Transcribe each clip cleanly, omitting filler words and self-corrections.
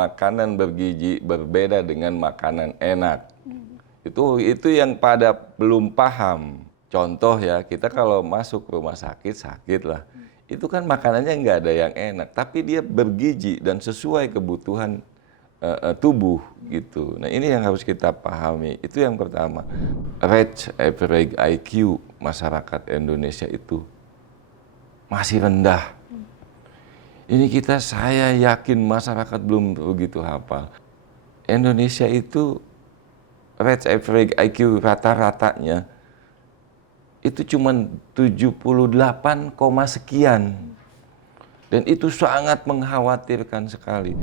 makanan bergizi berbeda dengan makanan enak. Itu yang pada belum paham. Contoh ya, kita kalau masuk rumah sakit lah. Itu kan makanannya nggak ada yang enak, tapi dia bergizi dan sesuai kebutuhan tubuh gitu. Nah ini yang harus kita pahami. Itu yang pertama. Rate average IQ masyarakat Indonesia itu masih rendah. Ini saya yakin masyarakat belum begitu hafal. Indonesia itu rate average IQ rata-ratanya itu cuma 78, sekian. Dan itu sangat mengkhawatirkan sekali.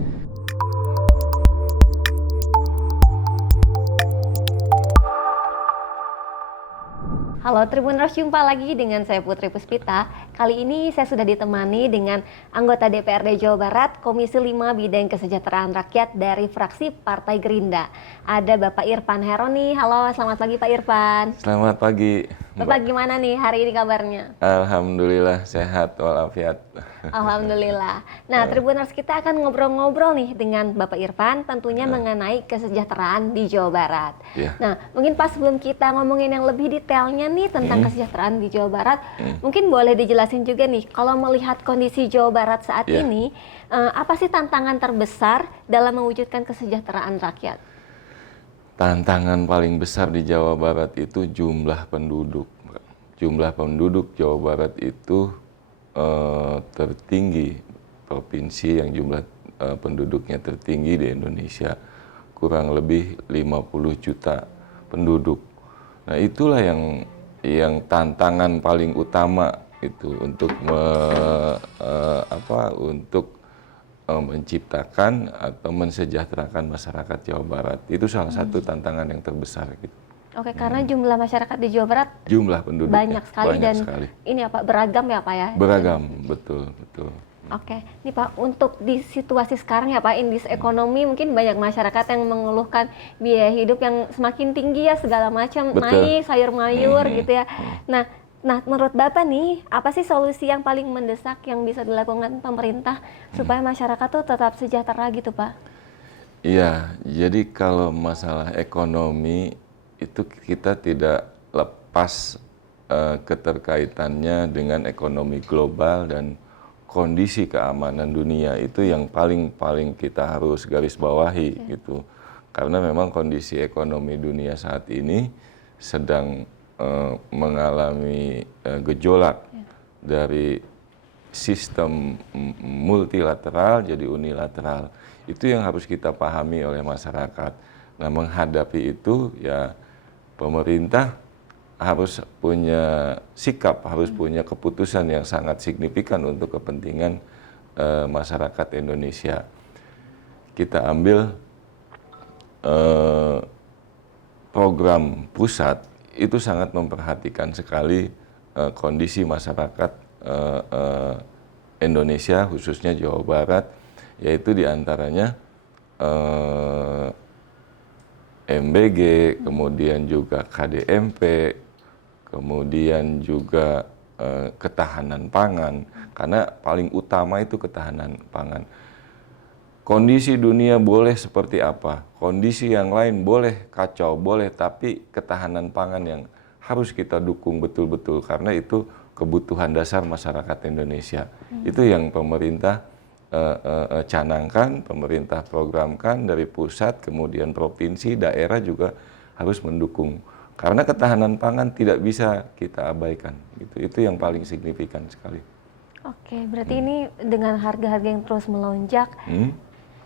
Halo Tribuners, jumpa lagi dengan saya Putri Puspita. Kali ini saya sudah ditemani dengan anggota DPRD Jawa Barat, Komisi 5 Bidang Kesejahteraan Rakyat dari fraksi Partai Gerindra. Ada Bapak Irfan Heroni. Halo, selamat pagi Pak Irfan. Selamat pagi. Bapak gimana nih hari ini kabarnya? Alhamdulillah sehat walafiat. Alhamdulillah. Nah Tribuners, kita akan ngobrol-ngobrol nih dengan Bapak Irfan tentunya mengenai kesejahteraan di Jawa Barat. Nah mungkin pas sebelum kita ngomongin yang lebih detailnya nih tentang kesejahteraan di Jawa Barat, mungkin boleh dijelasin juga nih kalau melihat kondisi Jawa Barat saat ini, apa sih tantangan terbesar dalam mewujudkan kesejahteraan rakyat? Tantangan paling besar di Jawa Barat itu jumlah penduduk. Jumlah penduduk Jawa Barat itu tertinggi provinsi yang jumlah penduduknya tertinggi di Indonesia. Kurang lebih 50 juta penduduk. Nah itulah yang tantangan paling utama itu untuk menciptakan atau mensejahterakan masyarakat Jawa Barat. Itu salah satu tantangan yang terbesar gitu. Oke, karena jumlah masyarakat di Jawa Barat jumlah penduduk banyak sekali dan ini ya Pak, beragam ya Pak ya? Beragam, betul. Oke, ini Pak, untuk di situasi sekarang ya Pak, indeks ekonomi mungkin banyak masyarakat yang mengeluhkan biaya hidup yang semakin tinggi ya, segala macam naik, sayur mayur gitu ya. Nah, menurut Bapak nih, apa sih solusi yang paling mendesak yang bisa dilakukan pemerintah supaya masyarakat tuh tetap sejahtera gitu Pak? Iya, jadi kalau masalah ekonomi itu kita tidak lepas keterkaitannya dengan ekonomi global dan kondisi keamanan dunia. Itu yang paling kita harus garis bawahi gitu. Karena memang kondisi ekonomi dunia saat ini sedang mengalami gejolak dari sistem multilateral jadi unilateral. Itu yang harus kita pahami oleh masyarakat. Nah, menghadapi itu ya pemerintah harus punya sikap, harus punya keputusan yang sangat signifikan untuk kepentingan masyarakat Indonesia. Kita ambil program pusat itu sangat memperhatikan sekali kondisi masyarakat Indonesia, khususnya Jawa Barat, yaitu diantaranya MBG, kemudian juga KDMP, kemudian juga ketahanan pangan, karena paling utama itu ketahanan pangan. Kondisi dunia boleh seperti apa, kondisi yang lain boleh kacau, boleh, tapi ketahanan pangan yang harus kita dukung betul-betul, karena itu kebutuhan dasar masyarakat Indonesia. Itu yang pemerintah canangkan, pemerintah programkan dari pusat, kemudian provinsi, daerah juga harus mendukung. Karena ketahanan pangan tidak bisa kita abaikan. Itu yang paling signifikan sekali. Oke, berarti ini dengan harga-harga yang terus melonjak,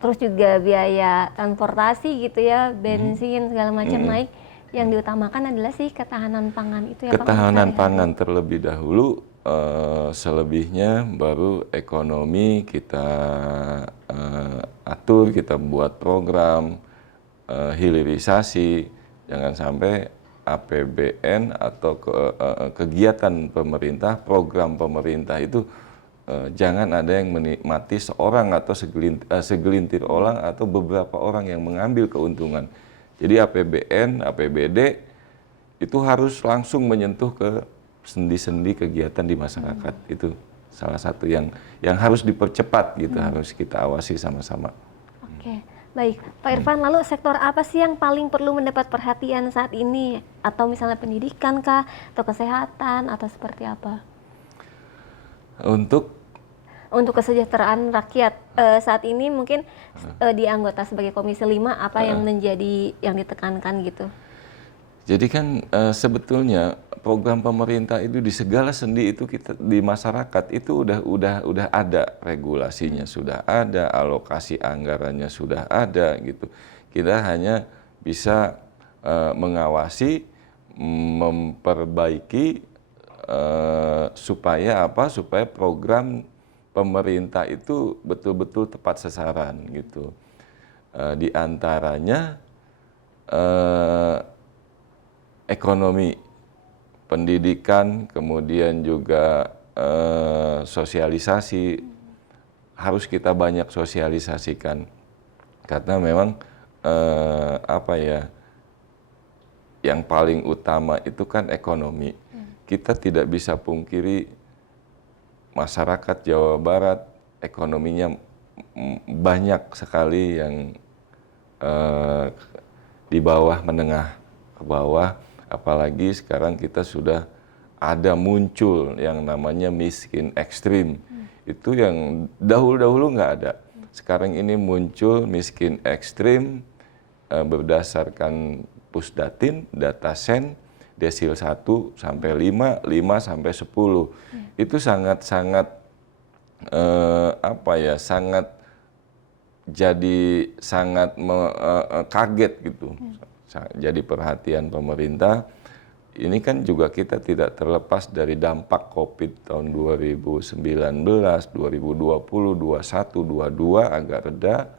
terus juga biaya transportasi gitu ya, bensin segala macam naik, yang diutamakan adalah sih ketahanan pangan itu ya Pak. Ketahanan pangan terlebih dahulu, selebihnya baru ekonomi kita atur, kita buat program hilirisasi, jangan sampai APBN atau kegiatan pemerintah, program pemerintah itu jangan ada yang menikmati seorang atau segelintir orang atau beberapa orang yang mengambil keuntungan. Jadi APBN, APBD itu harus langsung menyentuh ke sendi-sendi kegiatan di masyarakat. Itu salah satu yang harus dipercepat gitu, harus kita awasi sama-sama. Oke, baik. Pak Irfan, lalu sektor apa sih yang paling perlu mendapat perhatian saat ini? Atau misalnya pendidikan kah? Atau kesehatan? Atau seperti apa? Untuk Kesejahteraan rakyat saat ini mungkin di anggota sebagai Komisi 5 apa yang menjadi yang ditekankan gitu? Jadi kan sebetulnya program pemerintah itu di segala sendi itu kita di masyarakat itu udah ada regulasinya, sudah ada alokasi anggarannya, sudah ada gitu. Kita hanya bisa mengawasi, memperbaiki supaya apa? Supaya program pemerintah itu betul-betul tepat sasaran gitu. Di antaranya ekonomi, pendidikan, kemudian juga sosialisasi, harus kita banyak sosialisasikan karena memang apa ya, yang paling utama itu kan ekonomi. Kita tidak bisa pungkiri masyarakat Jawa Barat ekonominya banyak sekali yang di bawah, menengah ke bawah. Apalagi sekarang kita sudah ada muncul yang namanya miskin ekstrim. Itu yang dahulu-dahulu nggak ada. Sekarang ini muncul miskin ekstrim berdasarkan Pusdatin, Datasen, desil 1 sampai 5, 5 sampai 10. Itu sangat-sangat apa ya, sangat kaget gitu. Jadi perhatian pemerintah. Ini kan juga kita tidak terlepas dari dampak COVID tahun 2019, 2020, 21, 22 agak reda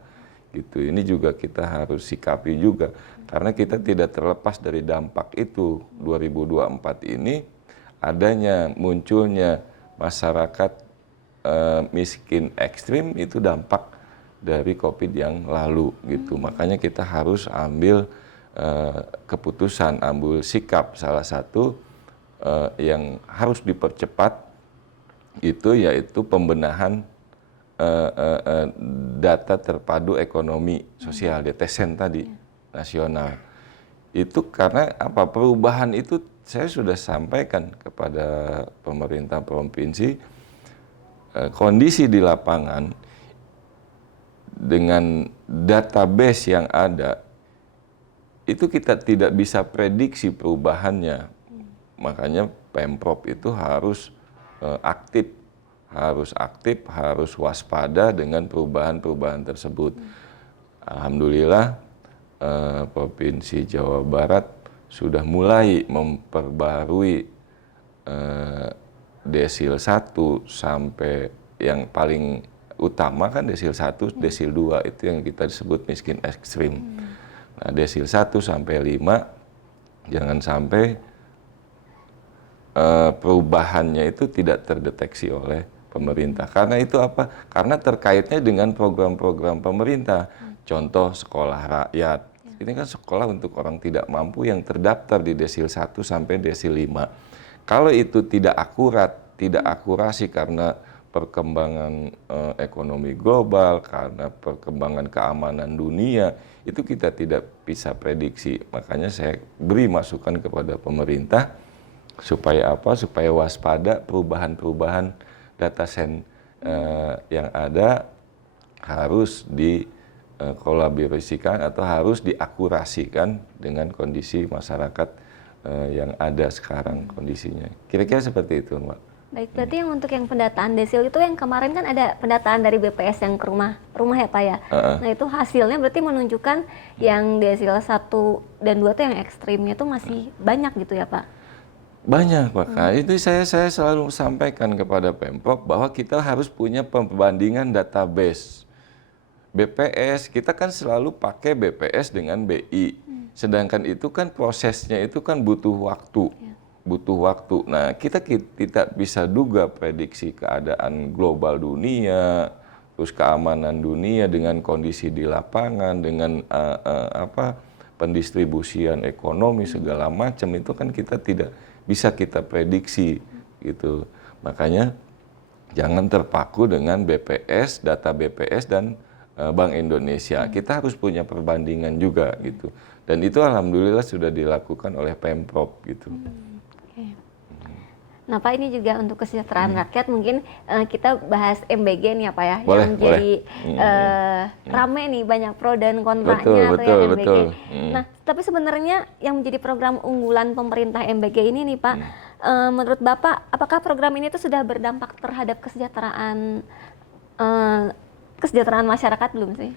gitu. Ini juga kita harus sikapi juga karena kita tidak terlepas dari dampak itu. 2024 ini adanya munculnya masyarakat miskin ekstrim itu dampak dari COVID yang lalu gitu. Makanya kita harus ambil keputusan, ambil sikap. Salah satu yang harus dipercepat itu yaitu pembenahan data terpadu ekonomi sosial, DTSEN tadi, nasional. Itu karena apa? Perubahan itu saya sudah sampaikan kepada pemerintah provinsi, kondisi di lapangan dengan database yang ada itu kita tidak bisa prediksi perubahannya. Makanya Pemprov itu harus aktif, harus waspada dengan perubahan-perubahan tersebut. Alhamdulillah Provinsi Jawa Barat sudah mulai memperbarui desil 1 sampai yang paling utama kan desil 1, desil 2 itu yang kita sebut miskin ekstrim. Nah, desil 1 sampai 5 jangan sampai perubahannya itu tidak terdeteksi oleh pemerintah. Karena itu apa? Karena terkaitnya dengan program-program pemerintah. Contoh sekolah rakyat. Ini kan sekolah untuk orang tidak mampu yang terdaftar di desil 1 sampai desil 5. Kalau itu tidak akurat, tidak akurasi karena perkembangan ekonomi global, karena perkembangan keamanan dunia, itu kita tidak bisa prediksi. Makanya saya beri masukan kepada pemerintah supaya apa? Supaya waspada perubahan-perubahan datasen yang ada harus dikolaborasikan atau harus diakurasikan dengan kondisi masyarakat yang ada sekarang kondisinya. Kira-kira seperti itu, Mbak. Baik, berarti yang untuk yang pendataan desil itu yang kemarin kan ada pendataan dari BPS yang ke rumah ya Pak ya. Nah itu hasilnya berarti menunjukkan yang desil 1 dan 2 itu yang ekstrimnya itu masih banyak gitu ya Pak? Banyak Pak. Itu saya selalu sampaikan kepada Pemprov bahwa kita harus punya perbandingan database. BPS, kita kan selalu pakai BPS dengan BI. Sedangkan itu kan prosesnya itu kan butuh waktu. Nah, kita tidak bisa duga prediksi keadaan global dunia, terus keamanan dunia dengan kondisi di lapangan, dengan pendistribusian ekonomi segala macam itu kan kita tidak bisa kita prediksi gitu. Makanya jangan terpaku dengan BPS, data BPS dan Bank Indonesia. Kita harus punya perbandingan juga gitu. Dan itu alhamdulillah sudah dilakukan oleh Pemprov gitu. Oke. Nah Pak, ini juga untuk kesejahteraan rakyat mungkin kita bahas MBG nih ya Pak ya, Boleh, yang jadi rame nih, banyak pro dan kontranya atau yang MBG. Nah tapi sebenarnya yang menjadi program unggulan pemerintah MBG ini nih Pak, menurut Bapak apakah program ini tuh sudah berdampak terhadap kesejahteraan masyarakat belum sih?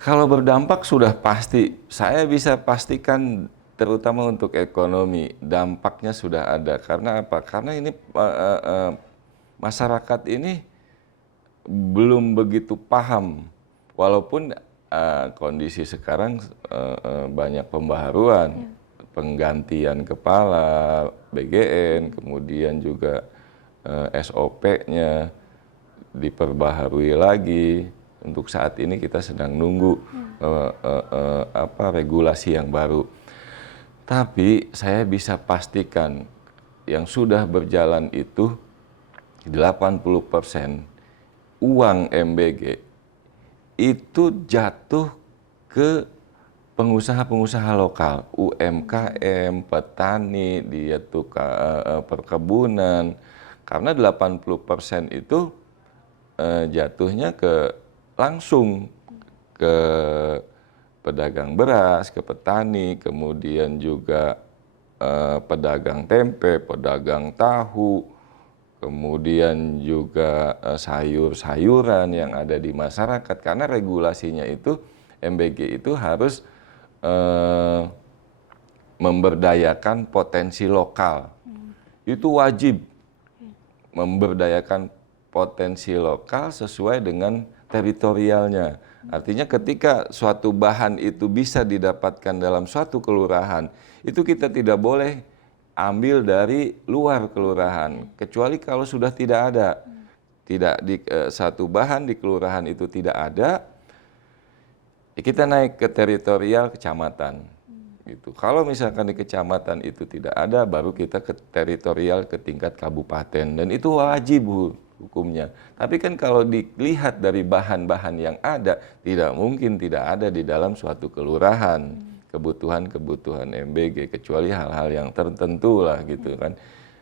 Kalau berdampak sudah pasti, saya bisa pastikan terutama untuk ekonomi, dampaknya sudah ada. Karena apa? Karena ini masyarakat ini belum begitu paham, walaupun kondisi sekarang banyak pembaharuan, penggantian kepala BGN, kemudian juga SOP-nya diperbaharui lagi. Untuk saat ini kita sedang nunggu regulasi yang baru. Tapi saya bisa pastikan yang sudah berjalan itu 80% uang MBG itu jatuh ke pengusaha-pengusaha lokal, UMKM, petani, dia tuh perkebunan. Karena 80% itu jatuhnya langsung ke pedagang beras, ke petani, kemudian juga pedagang tempe, pedagang tahu, kemudian juga sayur-sayuran yang ada di masyarakat. Karena regulasinya itu MBG itu harus memberdayakan potensi lokal. Itu wajib memberdayakan potensi lokal sesuai dengan teritorialnya. Artinya ketika suatu bahan itu bisa didapatkan dalam suatu kelurahan, itu kita tidak boleh ambil dari luar kelurahan, kecuali kalau sudah tidak ada. Satu bahan di kelurahan itu tidak ada, kita naik ke teritorial kecamatan. Gitu. Kalau misalkan di kecamatan itu tidak ada, baru kita ke teritorial ke tingkat kabupaten, dan itu wajib hukumnya. Tapi kan kalau dilihat dari bahan-bahan yang ada, tidak mungkin tidak ada di dalam suatu kelurahan kebutuhan-kebutuhan MBG, kecuali hal-hal yang tertentu lah gitu kan.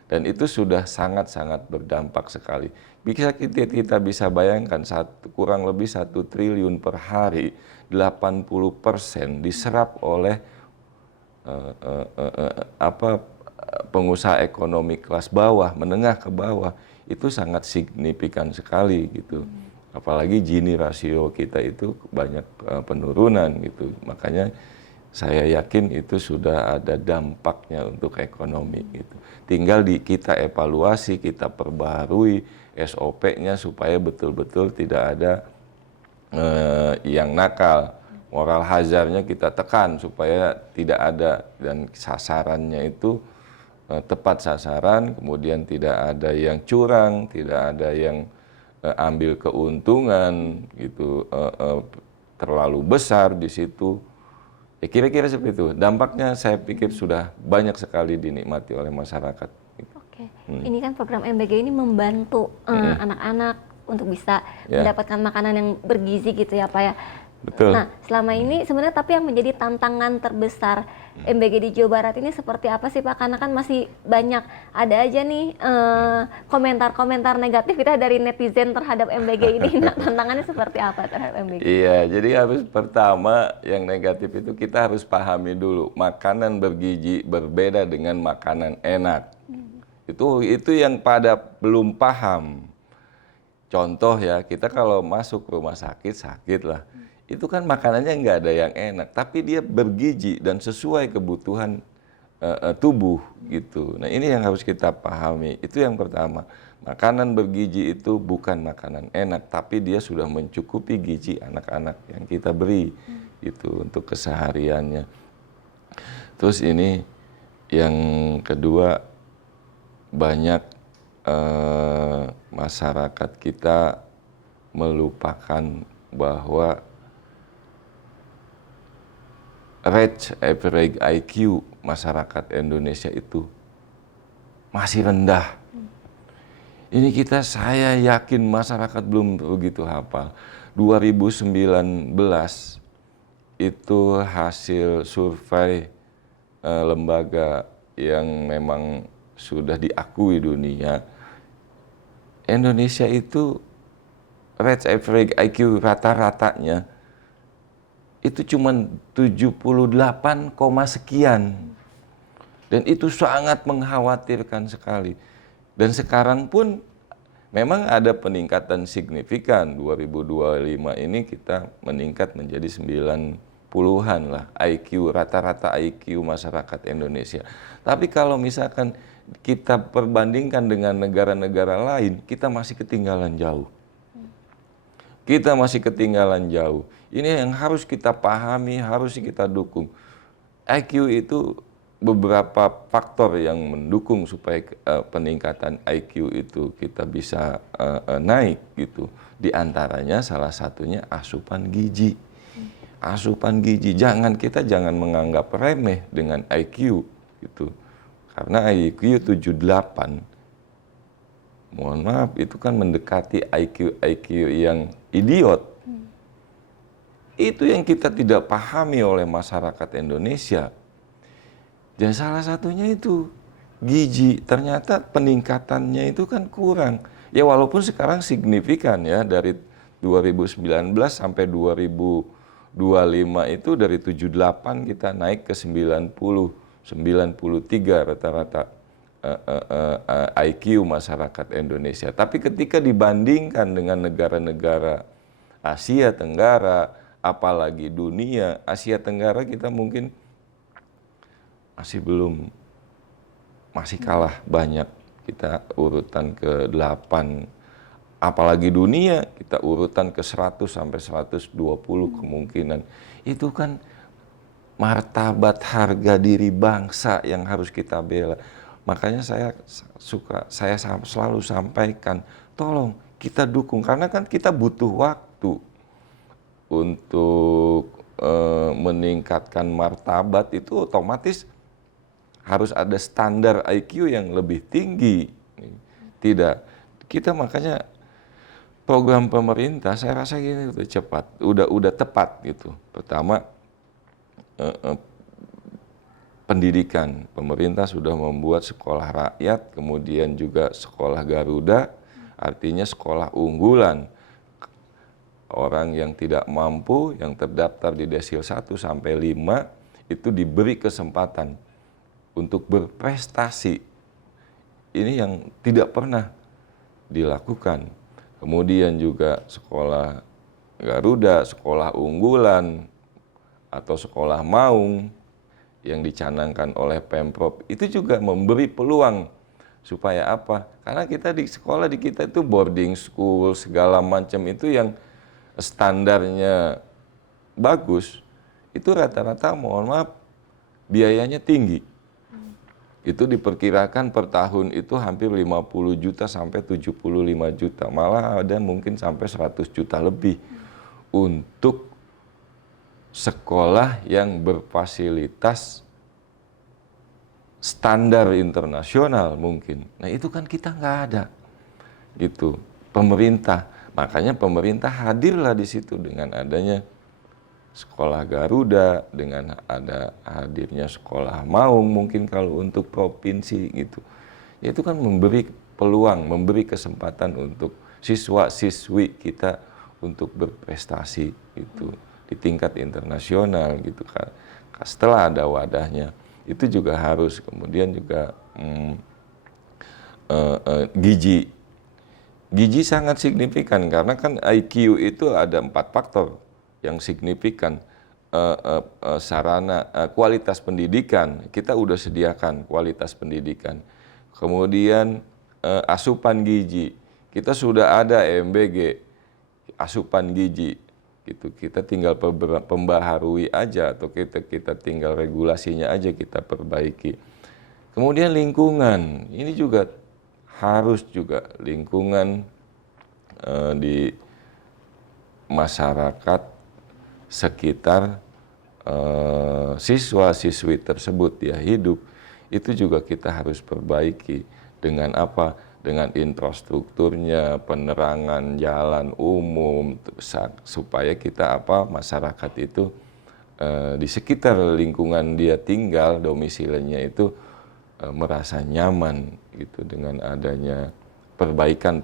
Dan itu sudah sangat-sangat berdampak sekali. Kita bisa bayangkan kurang lebih 1 triliun per hari, 80% diserap oleh pengusaha ekonomi kelas bawah, menengah ke bawah. Itu sangat signifikan sekali gitu. Apalagi Gini rasio kita itu banyak penurunan gitu. Makanya saya yakin itu sudah ada dampaknya untuk ekonomi gitu. Tinggal kita evaluasi, kita perbaharui SOP-nya supaya betul-betul tidak ada yang nakal. Moral hazardnya kita tekan supaya tidak ada, dan sasarannya itu tepat sasaran, kemudian tidak ada yang curang, tidak ada yang ambil keuntungan gitu terlalu besar di situ. Ya kira-kira seperti itu. Dampaknya saya pikir sudah banyak sekali dinikmati oleh masyarakat. Oke. Ini kan program MBG ini membantu anak-anak untuk bisa mendapatkan makanan yang bergizi gitu ya Pak ya. Betul. Nah, selama ini sebenarnya tapi yang menjadi tantangan terbesar MBG di Jawa Barat ini seperti apa sih Pak? Karena kan masih banyak, ada aja nih komentar-komentar negatif kita dari netizen terhadap MBG ini. Nah, tantangannya seperti apa terhadap MBG? Iya, jadi harus pertama yang negatif itu kita harus pahami dulu, makanan bergizi berbeda dengan makanan enak. Itu yang pada belum paham. Contoh ya, kita kalau masuk rumah sakit lah. Itu kan makanannya nggak ada yang enak, tapi dia bergizi dan sesuai kebutuhan tubuh gitu. Nah ini yang harus kita pahami, itu yang pertama. Makanan bergizi itu bukan makanan enak, tapi dia sudah mencukupi gizi anak-anak yang kita beri itu untuk kesehariannya. Terus ini yang kedua, banyak masyarakat kita melupakan bahwa average IQ masyarakat Indonesia itu masih rendah. Ini saya yakin masyarakat belum begitu hafal. 2019 itu hasil survei lembaga yang memang sudah diakui dunia, Indonesia itu rate average IQ rata-ratanya itu cuma 78, sekian. Dan itu sangat mengkhawatirkan sekali. Dan sekarang pun memang ada peningkatan signifikan. 2025 ini kita meningkat menjadi 90-an lah IQ, rata-rata IQ masyarakat Indonesia. Tapi kalau misalkan kita perbandingkan dengan negara-negara lain, kita masih ketinggalan jauh. Kita masih ketinggalan jauh. Ini yang harus kita pahami, harus kita dukung. IQ itu beberapa faktor yang mendukung supaya peningkatan IQ itu kita bisa naik gitu. Di antaranya salah satunya asupan gizi. Asupan gizi, kita jangan menganggap remeh dengan IQ gitu. Karena IQ 78, mohon maaf, itu kan mendekati IQ yang idiot. Itu yang kita tidak pahami oleh masyarakat Indonesia. Dan salah satunya itu gizi, ternyata peningkatannya itu kan kurang. Ya walaupun sekarang signifikan ya, dari 2019 sampai 2025 itu dari 78 kita naik ke 90, 93 rata-rata IQ masyarakat Indonesia. Tapi ketika dibandingkan dengan negara-negara Asia Tenggara, apalagi dunia, Asia Tenggara kita mungkin masih kalah banyak. Kita urutan ke-8, apalagi dunia kita urutan ke 100 sampai 120 kemungkinan. Itu kan martabat harga diri bangsa yang harus kita bela. Makanya saya selalu sampaikan, tolong kita dukung, karena kan kita butuh waktu untuk meningkatkan martabat. Itu otomatis harus ada standar IQ yang lebih tinggi. Tidak, kita makanya program pemerintah saya rasa gini udah cepat, udah tepat gitu. Pertama, pendidikan, pemerintah sudah membuat sekolah rakyat, kemudian juga sekolah Garuda, artinya sekolah unggulan. Orang yang tidak mampu, yang terdaftar di desil 1 sampai 5, itu diberi kesempatan untuk berprestasi. Ini yang tidak pernah dilakukan. Kemudian juga sekolah Garuda, sekolah unggulan, atau sekolah maung yang dicanangkan oleh Pemprov, itu juga memberi peluang. Supaya apa? Karena kita di sekolah di kita itu boarding school, segala macam itu yang standarnya bagus, itu rata-rata mohon maaf biayanya tinggi. Itu diperkirakan per tahun itu hampir 50 juta sampai 75 juta. Malah ada mungkin sampai 100 juta lebih untuk sekolah yang berfasilitas standar internasional mungkin. Nah itu kan kita nggak ada gitu. Pemerintah, makanya pemerintah hadirlah di situ dengan adanya sekolah Garuda, dengan ada hadirnya sekolah maung mungkin kalau untuk provinsi gitu. Ya, itu kan memberi peluang, memberi kesempatan untuk siswa-siswi kita untuk berprestasi gitu di tingkat internasional gitu kan. Setelah ada wadahnya, itu juga harus. Kemudian juga gizi. Gizi sangat signifikan karena kan IQ itu ada 4 faktor yang signifikan. Sarana kualitas pendidikan, kita udah sediakan kualitas pendidikan. Kemudian asupan gizi, kita sudah ada MBG asupan gizi gitu. Kita tinggal pembaharui aja, atau kita tinggal regulasinya aja kita perbaiki. Kemudian lingkungan, ini juga harus juga lingkungan di masyarakat sekitar siswa-siswi tersebut ya hidup, itu juga kita harus perbaiki. Dengan apa? dengan infrastrukturnya, penerangan jalan umum, supaya kita masyarakat itu di sekitar lingkungan dia tinggal, domisilinya itu merasa nyaman gitu dengan adanya perbaikan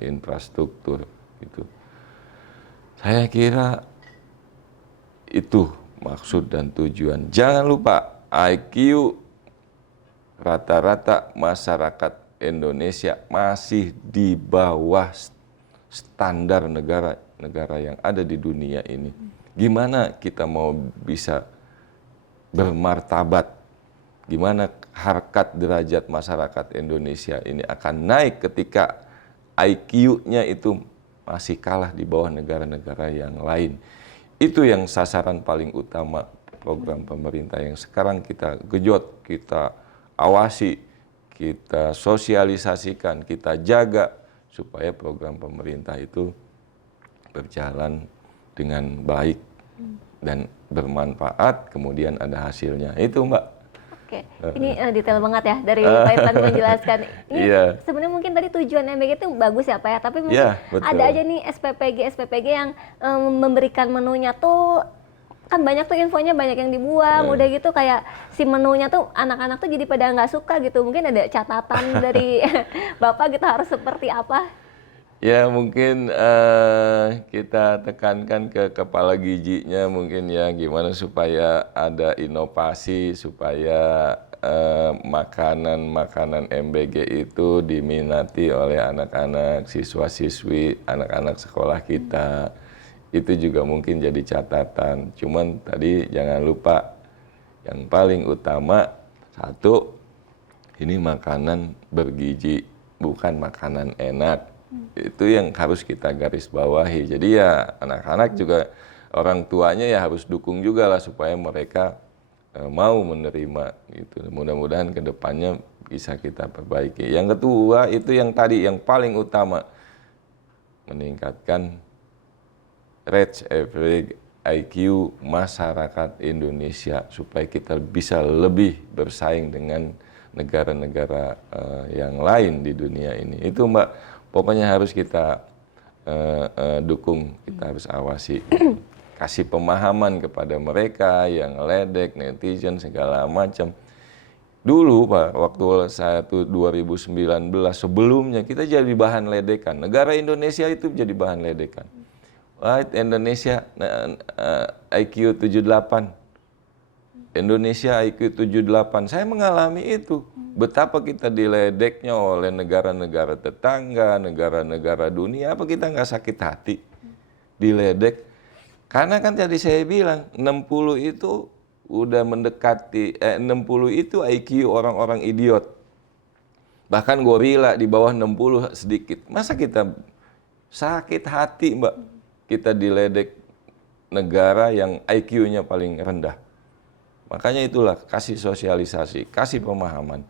infrastruktur gitu. Saya kira itu maksud dan tujuan. Jangan lupa IQ rata-rata masyarakat Indonesia masih di bawah standar negara-negara yang ada di dunia ini. Gimana kita mau bisa bermartabat? Gimana harkat derajat masyarakat Indonesia ini akan naik ketika IQ-nya itu masih kalah di bawah negara-negara yang lain. Itu yang sasaran paling utama program pemerintah yang sekarang kita genjot, kita awasi, kita sosialisasikan, kita jaga supaya program pemerintah itu berjalan dengan baik dan bermanfaat, kemudian ada hasilnya. Itu, Mbak. Oke, ini detail banget ya dari Pak Irfan menjelaskan. Ini sebenarnya mungkin tadi tujuan MBG itu bagus ya Pak ya, tapi mungkin ada aja nih SPPG yang memberikan menunya tuh kan banyak tuh infonya, banyak yang dibuang, udah gitu kayak si menunya tuh anak-anak tuh jadi pada nggak suka gitu. Mungkin ada catatan dari Bapak gitu harus seperti apa? Ya mungkin kita tekankan ke kepala gizinya mungkin ya, gimana supaya ada inovasi, supaya makanan MBG itu diminati oleh anak-anak, siswa-siswi, anak-anak sekolah kita. Itu juga mungkin jadi catatan. Cuman tadi jangan lupa yang paling utama, satu, ini makanan bergizi, bukan makanan enak. Itu yang harus kita garis bawahi. Jadi ya anak-anak juga, orang tuanya ya harus dukung juga lah supaya mereka mau menerima gitu. Mudah-mudahan ke depannya bisa kita perbaiki. Yang kedua itu yang tadi yang paling utama, meningkatkan range average IQ masyarakat Indonesia supaya kita bisa lebih bersaing dengan negara-negara yang lain di dunia ini. Itu Mbak, pokoknya harus kita dukung, kita harus awasi, kasih pemahaman kepada mereka yang ledek, netizen segala macam. Dulu Pak, waktu saya tuh 2019 sebelumnya kita jadi bahan ledekan. Negara Indonesia itu jadi bahan ledekan. Indonesia IQ 78. Indonesia IQ 78. Saya mengalami itu. Betapa kita diledeknya oleh negara-negara tetangga, negara-negara dunia. Apa kita nggak sakit hati diledek? Karena kan tadi saya bilang 60 itu udah mendekati 60 itu IQ orang-orang idiot. Bahkan gorila di bawah 60 sedikit. Masa kita sakit hati, Mbak? Kita diledek negara yang IQ-nya paling rendah. Makanya itulah, kasih sosialisasi, kasih pemahaman.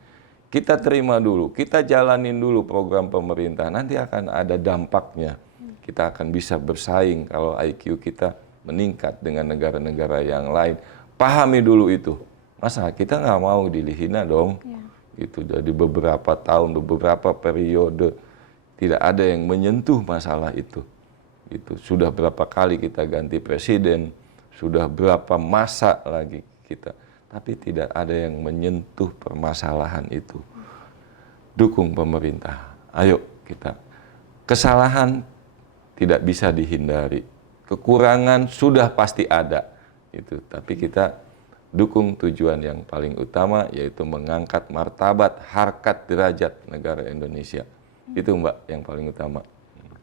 Kita terima dulu, kita jalanin dulu program pemerintah, nanti akan ada dampaknya. Kita akan bisa bersaing kalau IQ kita meningkat dengan negara-negara yang lain. Pahami dulu itu. Masa kita nggak mau dihina dong? Gitu. Jadi beberapa tahun, beberapa periode tidak ada yang menyentuh masalah itu. Itu sudah berapa kali kita ganti presiden, sudah berapa masa lagi kita, tapi tidak ada yang menyentuh permasalahan itu. Dukung pemerintah, ayo kita. Kesalahan tidak bisa dihindari, kekurangan sudah pasti ada, itu. Tapi kita dukung tujuan yang paling utama, yaitu mengangkat martabat, harkat derajat negara Indonesia. Itu Mbak yang paling utama.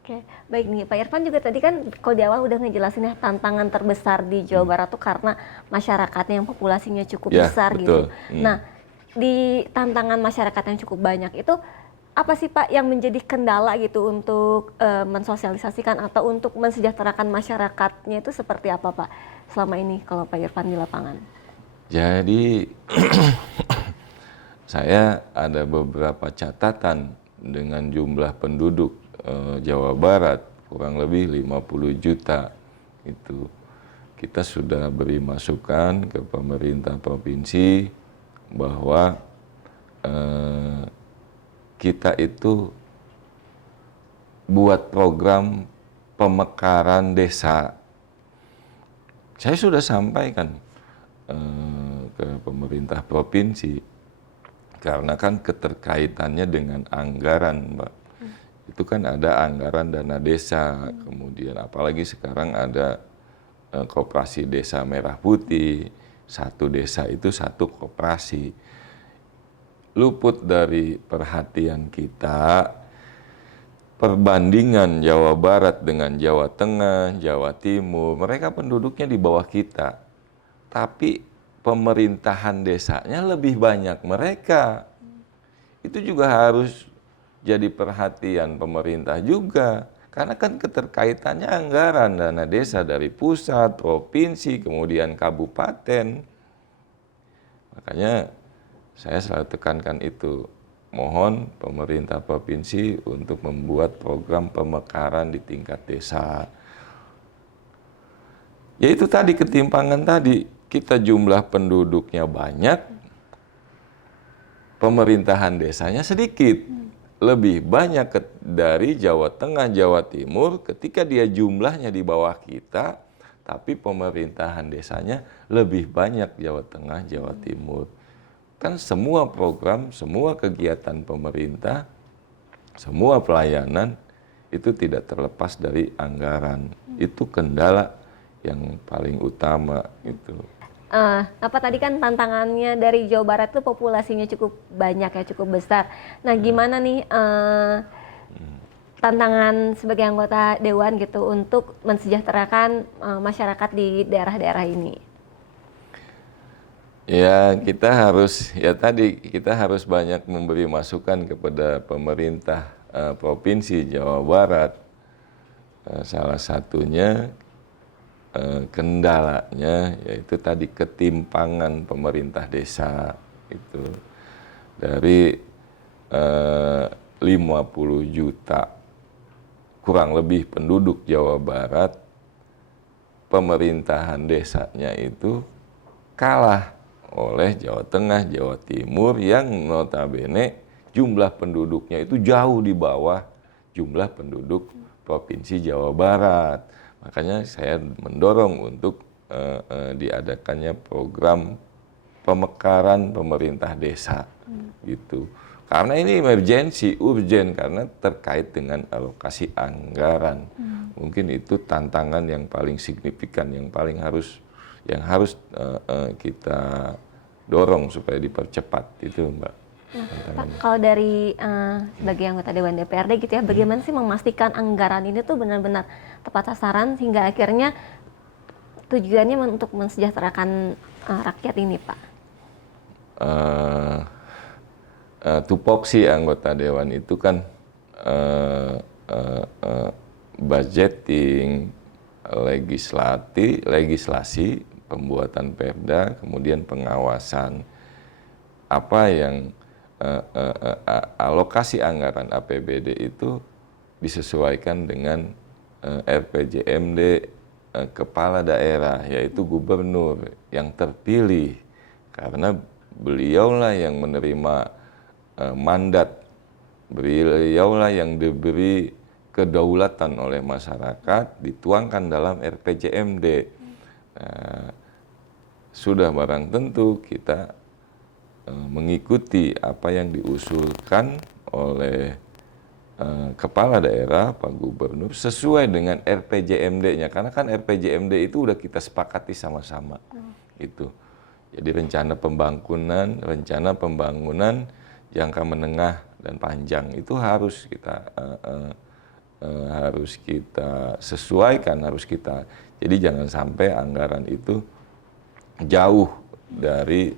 Oke, baik nih Pak Irfan juga tadi kan kalau di awal udah ngejelasin ya tantangan terbesar di Jawa Barat tuh karena masyarakatnya yang populasinya cukup besar betul. gitu. Nah, di tantangan masyarakat yang cukup banyak itu apa sih Pak yang menjadi kendala gitu untuk mensosialisasikan atau untuk mensejahterakan masyarakatnya itu seperti apa Pak selama ini kalau Pak Irfan di lapangan? Jadi saya ada beberapa catatan dengan jumlah penduduk Jawa Barat kurang lebih 50 juta itu. Kita sudah beri masukan ke pemerintah provinsi bahwa kita itu buat program pemekaran desa. Saya sudah sampaikan ke pemerintah provinsi, karena kan keterkaitannya dengan anggaran, Mbak. Itu kan ada anggaran dana desa, kemudian apalagi sekarang ada koperasi desa merah putih, satu desa itu satu koperasi. Luput dari perhatian kita perbandingan Jawa Barat dengan Jawa Tengah, Jawa Timur, mereka penduduknya di bawah kita. Tapi pemerintahan desanya lebih banyak mereka. Itu juga harus jadi perhatian pemerintah juga. Karena kan keterkaitannya anggaran dana desa dari pusat, provinsi, kemudian kabupaten. Makanya saya selalu tekankan itu. Mohon pemerintah provinsi untuk membuat program pemekaran di tingkat desa. Yaitu tadi ketimpangan tadi, kita jumlah penduduknya banyak, pemerintahan desanya sedikit. Lebih banyak dari Jawa Tengah, Jawa Timur, ketika dia jumlahnya di bawah kita, tapi pemerintahan desanya lebih banyak Jawa Tengah, Jawa Timur. Kan semua program, semua kegiatan pemerintah, semua pelayanan itu tidak terlepas dari anggaran. Itu kendala yang paling utama itu. Apa tadi kan tantangannya dari Jawa Barat itu populasinya cukup banyak ya, cukup besar. Nah, gimana nih tantangan sebagai anggota dewan gitu untuk mensejahterakan masyarakat di daerah-daerah ini? Ya, kita harus banyak memberi masukan kepada pemerintah Provinsi Jawa Barat. Salah satunya kendalanya yaitu tadi ketimpangan pemerintah desa itu dari 50 juta kurang lebih penduduk Jawa Barat, pemerintahan desanya itu kalah oleh Jawa Tengah, Jawa Timur yang notabene jumlah penduduknya itu jauh di bawah jumlah penduduk Provinsi Jawa Barat. Makanya saya mendorong untuk diadakannya program pemekaran pemerintah desa gitu. Karena ini emergensi, urgen, karena terkait dengan alokasi anggaran. Mungkin itu tantangan yang paling signifikan, yang harus kita dorong supaya dipercepat itu, Mbak. Pak, kalau dari sebagai anggota Dewan DPRD gitu ya, bagaimana sih memastikan anggaran ini tuh benar-benar tepat sasaran sehingga akhirnya tujuannya untuk mensejahterakan rakyat ini, Pak? Tupoksi anggota Dewan itu kan budgeting, legislasi, pembuatan perda, kemudian pengawasan. Apa yang alokasi anggaran APBD itu disesuaikan dengan RPJMD kepala daerah, yaitu gubernur yang terpilih, karena beliaulah yang menerima mandat, beliaulah yang diberi kedaulatan oleh masyarakat, dituangkan dalam RPJMD. Sudah barang tentu kita mengikuti apa yang diusulkan oleh kepala daerah, Pak Gubernur, sesuai dengan RPJMD-nya. Karena kan RPJMD itu udah kita sepakati sama-sama. Gitu. Jadi rencana pembangunan jangka menengah dan panjang itu harus kita sesuaikan, jadi jangan sampai anggaran itu jauh dari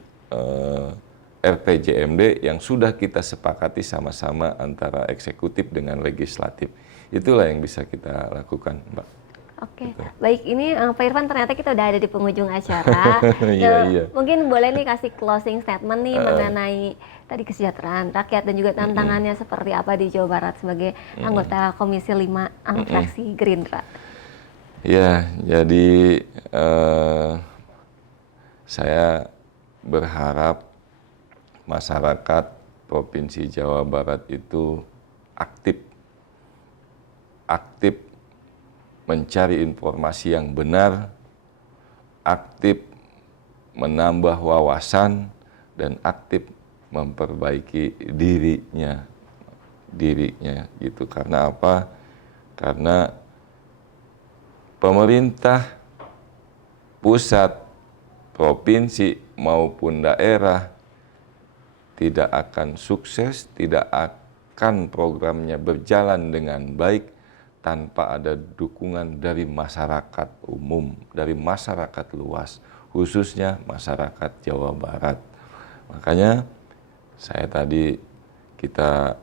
RPJMD yang sudah kita sepakati sama-sama antara eksekutif dengan legislatif. Itulah yang bisa kita lakukan, Mbak. Oke, baik, ini Pak Irfan, ternyata kita udah ada di penghujung acara. Iya. Mungkin boleh nih kasih closing statement nih mengenai tadi kesejahteraan rakyat dan juga tantangannya seperti apa di Jawa Barat sebagai anggota Komisi 5 fraksi Gerindra. Ya, jadi saya berharap masyarakat Provinsi Jawa Barat itu aktif mencari informasi yang benar, aktif menambah wawasan, dan aktif memperbaiki dirinya gitu. Karena apa? Karena pemerintah pusat, provinsi maupun daerah tidak akan sukses, tidak akan programnya berjalan dengan baik tanpa ada dukungan dari masyarakat umum, dari masyarakat luas, khususnya masyarakat Jawa Barat. Makanya kita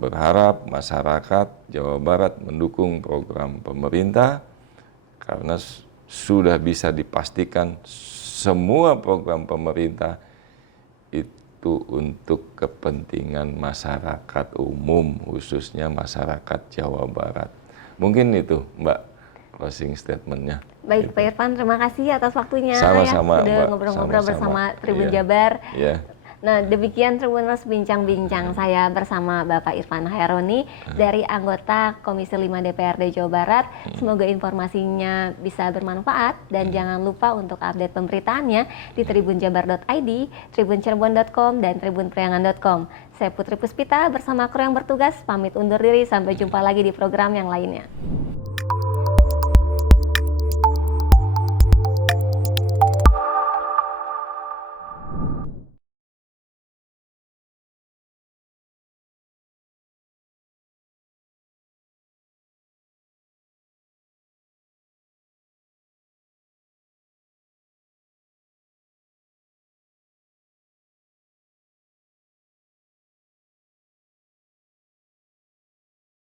berharap masyarakat Jawa Barat mendukung program pemerintah, karena sudah bisa dipastikan semua program pemerintah itu untuk kepentingan masyarakat umum, khususnya masyarakat Jawa Barat. Mungkin itu, Mbak, closing statement-nya. Baik, Pak Irfan, terima kasih atas waktunya. Sama-sama, sudah ngobrol-ngobrol bersama Tribun Jabar. Nah, demikian Tribuners bincang-bincang saya bersama Bapak Irfan Haironi dari anggota Komisi 5 DPRD Jawa Barat. Semoga informasinya bisa bermanfaat dan jangan lupa untuk update pemberitaannya di tribunjabar.id, tribuncerbon.com, dan tribunpriangan.com. Saya Putri Puspita bersama kru yang bertugas pamit undur diri, sampai jumpa lagi di program yang lainnya.